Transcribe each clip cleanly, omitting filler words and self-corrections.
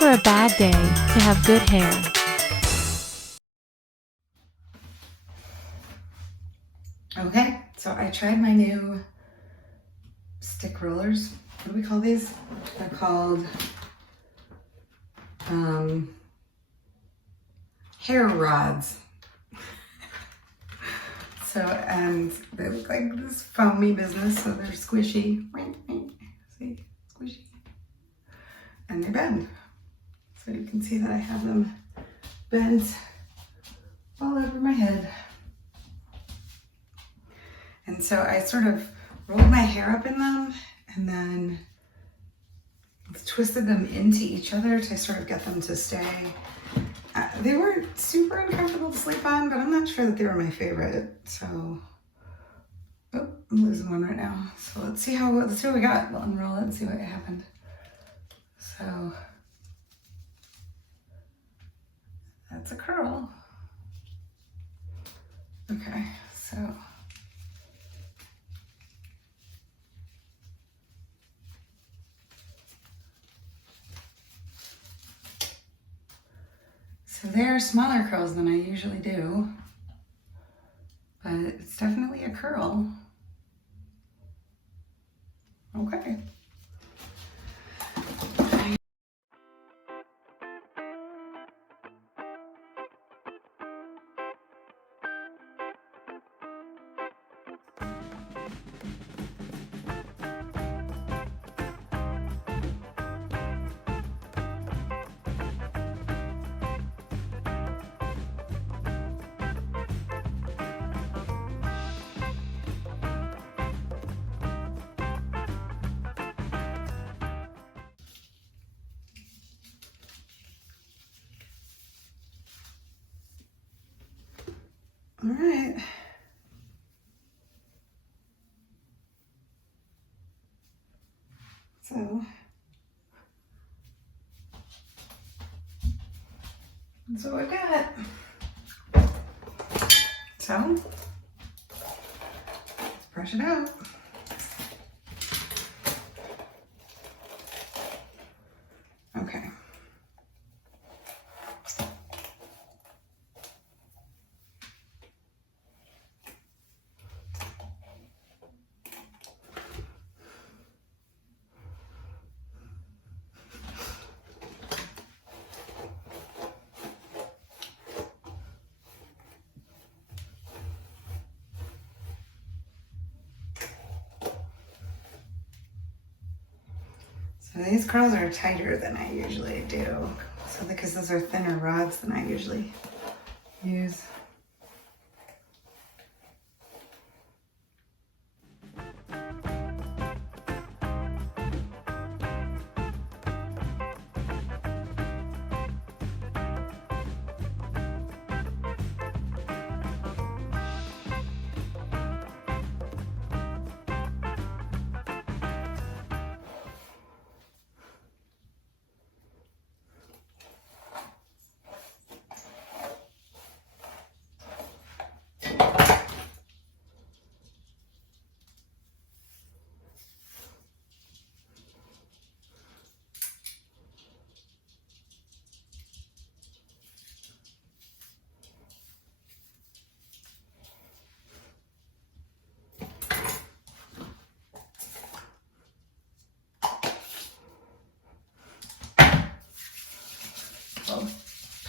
never a bad day to have good hair. Okay, so I tried my new stick rollers. What do we call these? They're called hair rods. So, and they look like this foamy business, so they're squishy. See, squishy. And they bend. So you can see that I have them bent all over my head. And so I sort of rolled my hair up in them and then twisted them into each other to sort of get them to stay. They weren't super uncomfortable to sleep on, but I'm not sure that they were my favorite. So, oh, I'm losing one right now. So let's see what we got. We'll unroll it and see what happened. So that's a curl. Okay, so they're smaller curls than I usually do, but it's definitely a curl. Okay. All right. So that's what we've got. So let's brush it out. Okay. So these curls are tighter than I usually do. So because those are thinner rods than I usually use.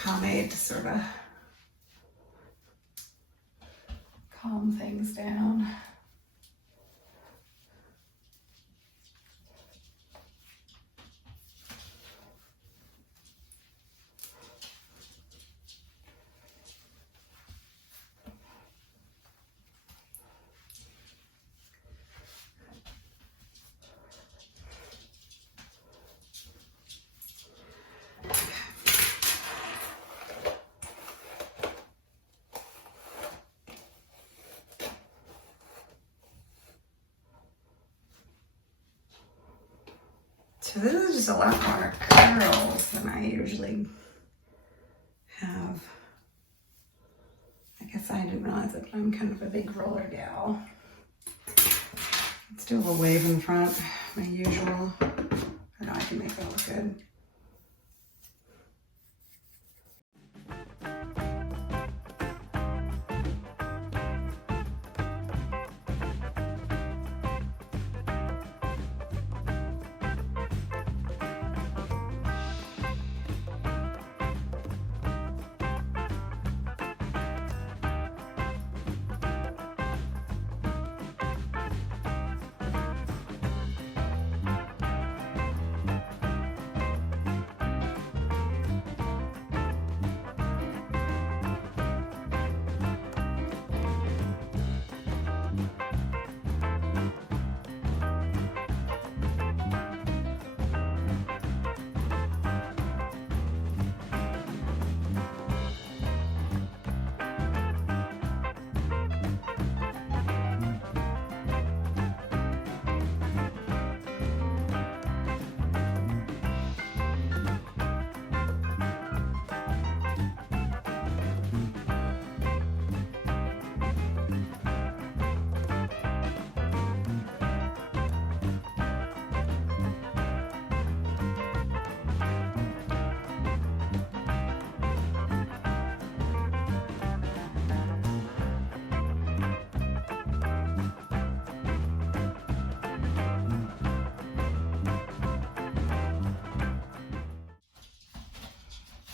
Pomade to sort of calm things down. So this is just a lot more curls than I usually have. I guess I didn't realize that I'm kind of a big roller gal. Let's do a little wave in front, my usual. I know I can make that look good.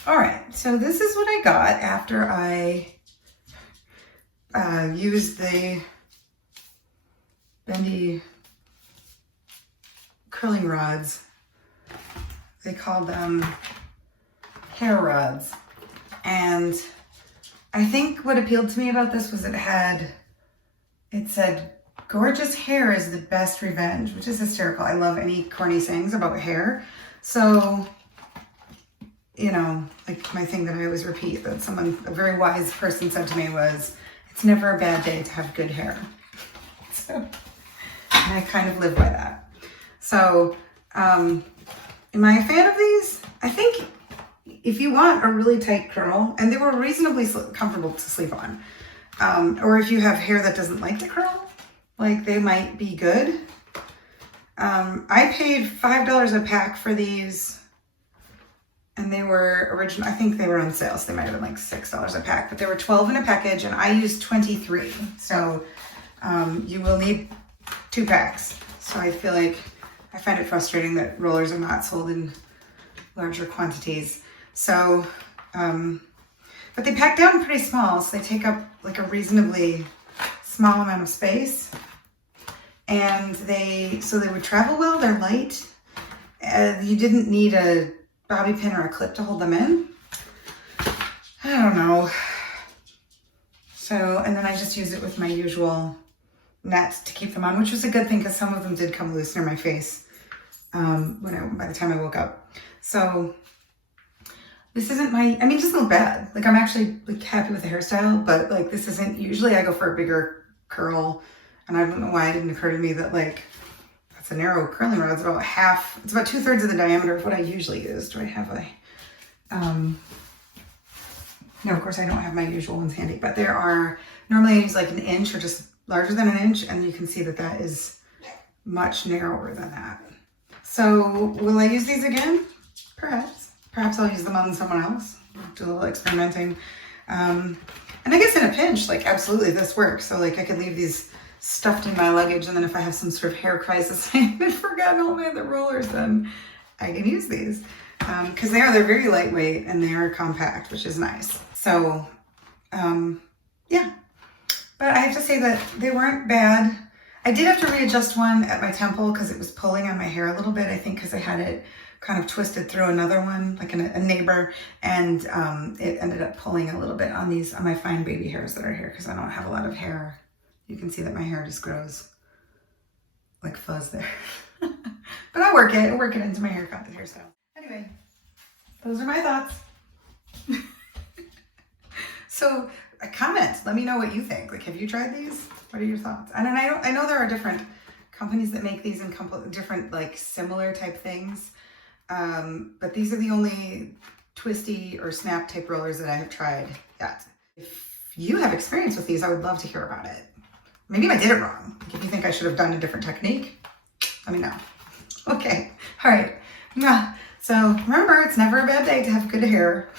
All right, so this is what I got after I used the bendy curling rods. They called them hair rods. And I think what appealed to me about this was it said, gorgeous hair is the best revenge, which is hysterical. I love any corny sayings about hair. So, you know, like my thing that I always repeat that a very wise person said to me was, it's never a bad day to have good hair. So, and I kind of live by that. So, am I a fan of these? I think if you want a really tight curl, and they were reasonably comfortable to sleep on, or if you have hair that doesn't like to curl, like they might be good. I paid $5 a pack for these, and they were original. I think they were on sale, so they might have been like $6 a pack, but there were 12 in a package, and I used 23. So you will need 2 packs. So I feel like I find it frustrating that rollers are not sold in larger quantities. So, but they pack down pretty small, so they take up like a reasonably small amount of space. And they would travel well, they're light. You didn't need a bobby pin or a clip to hold them in. I don't know. So, and then I just use it with my usual net to keep them on, which was a good thing because some of them did come loose near my face by the time I woke up. So this isn't it doesn't look bad. Like I'm actually like happy with the hairstyle, but like this isn't, usually I go for a bigger curl, and I don't know why it didn't occur to me that like that's a narrow curling rod. It's about 2/3 of the diameter of what I usually use. Do I have no, of course I don't have my usual ones handy, but normally I use like 1 inch or just larger than 1 inch, and you can see that that is much narrower than that. So will I use these again? Perhaps. Perhaps I'll use them on someone else, do a little experimenting. And I guess in a pinch, like absolutely this works. So like I could leave these stuffed in my luggage, and then if I have some sort of hair crisis and I've forgotten all my other rollers, then I can use these. Because they're very lightweight and they are compact, which is nice. So yeah, but I have to say that they weren't bad. I did have to readjust one at my temple because it was pulling on my hair a little bit, I think because I had it kind of twisted through another one, like a neighbor, and it ended up pulling a little bit on my fine baby hairs that are here because I don't have a lot of hair. You can see that my hair just grows like fuzz there. But I work it into my hairstyle. Anyway, those are my thoughts. So comment, let me know what you think. Like, have you tried these? What are your thoughts? And then I know there are different companies that make these in different like similar type things. But these are the only twisty or snap type rollers that I have tried yet. If you have experience with these, I would love to hear about it. Maybe I did it wrong. Like if you think I should have done a different technique, let me know. Okay, all right. So remember, it's never a bad day to have good hair.